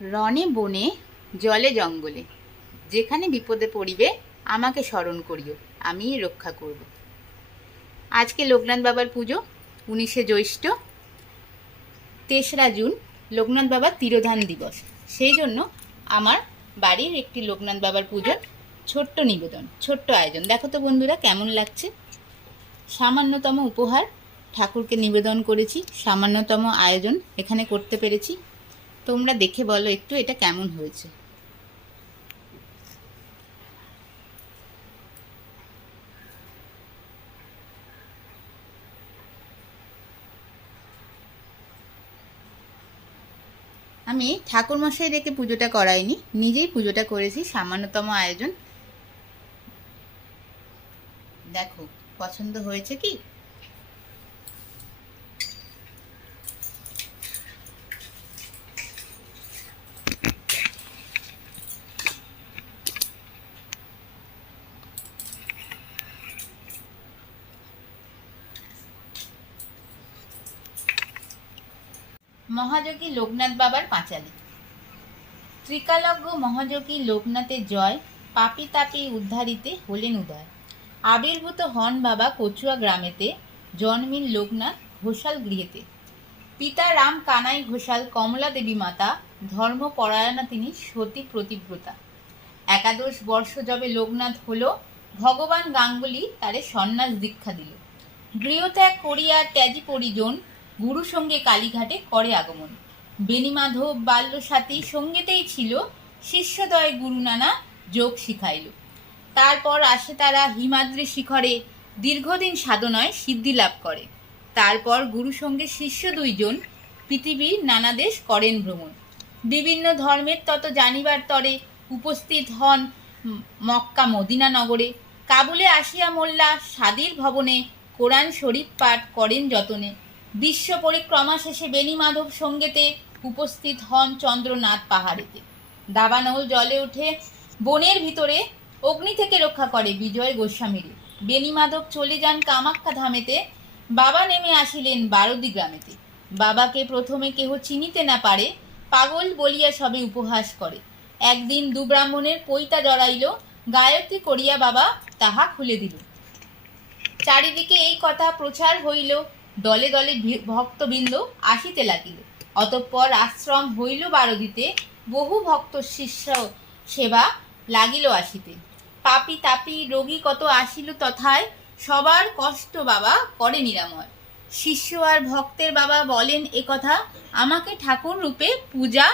রণে বনে জলে জঙ্গলে যেখানে বিপদে পড়িবে আমাকে স্মরণ করিও, আমি রক্ষা করব। আজকে লোকনাথ বাবার পুজো, 19শে জ্যৈষ্ঠ, 3রা জুন লোকনাথ বাবার তিরোধান দিবস। সেই জন্য আমার বাড়ির একটি লোকনাথ বাবার পুজোর ছোট্ট নিবেদন, ছোট্ট আয়োজন। দেখো তো বন্ধুরা কেমন লাগছে। সামান্যতম উপহার ঠাকুরকে নিবেদন করেছি, সামান্যতম আয়োজন এখানে করতে পেরেছি। তোমরা দেখে বলো একটু এটা কেমন হয়েছে। আমি ঠাকুরমশাই রেখে পুজোটা করাইনি, নিজেই পুজোটা করেছি, সামান্যতম আয়োজন। দেখো পছন্দ হয়েছে কি? মহাযোগী লোকনাথ বাবার পাঁচালী। ত্রিকালজ্ঞ মহাযোগী লোকনাথের জয়, পাপি তাপি উদ্ধারিতে হলেন উদয়। আবির্ভূত হন বাবা কচুয়া গ্রামেতে, জন্মিল লোকনাথ ঘোষাল গৃহেতে। পিতা রাম কানাই ঘোষাল কমলা দেবী মাতা, ধর্মপরায়ণা তিনি সতী প্রতিব্রতা। 11 বর্ষ যবে লোকনাথ হল, ভগবান গাঙ্গুলি তারে সন্ন্যাস দীক্ষা দিল। গৃহত্যাগ করিয়া ত্যাজি পরিজন, গুরু সঙ্গে কালীঘাটে করে আগমন। বেণীমাধব বাল্যসাথী সঙ্গেতেই ছিল, শিষ্যদয় গুরু নানা যোগ শিখাইল। তারপর আসে তারা হিমাদ্রি শিখরে, দীর্ঘদিন সাধনায় সিদ্ধি লাভ করে। তারপর গুরু সঙ্গে শিষ্য 2 জন, পৃথিবীর নানা দেশ করেন ভ্রমণ। বিভিন্ন ধর্মের তত জানিবার তরে, উপস্থিত হন মক্কা মদিনা নগরে। কাবুলে আসিয়া মোল্লা সাদির ভবনে, কোরআন শরীফ পাঠ করেন যতনে। বিশ্ব পরিক্রমা শেষে বেণীমাধব সঙ্গেতে, উপস্থিত হন চন্দ্রনাথ পাহাড়েতে। দাবানল জলে উঠে বনের ভিতরে, অগ্নি থেকে রক্ষা করে বিজয় গোস্বামীরে। বেণীমাধব চলে যান কামাখ্যা ধামেতে, বাবা নেমে আসিলেন বারদি গ্রামেতে। বাবাকে প্রথমে কেহ চিনিতে না পারে, পাগল বলিয়া সবে উপহাস করে। একদিন 2 ব্রাহ্মণের পৈতা জড়াইল, গায়ত্রী করিয়া বাবা তাহা খুলে দিল। চারিদিকে এই কথা প্রচার হইল, দলে দলে ভক্তবৃন্দ আসিতে লাগিল। অতঃপর আশ্রম হইল বারদিতে, বহু ভক্ত শিষ্য সেবা লাগিল আসিতে। পাপি তাপি রোগী কত আসিল তথায়, সবার কষ্ট বাবা করে নিরাময়। শিষ্য আর ভক্তের বাবা বলেন একথা, আমাকে ঠাকুর রূপে পূজা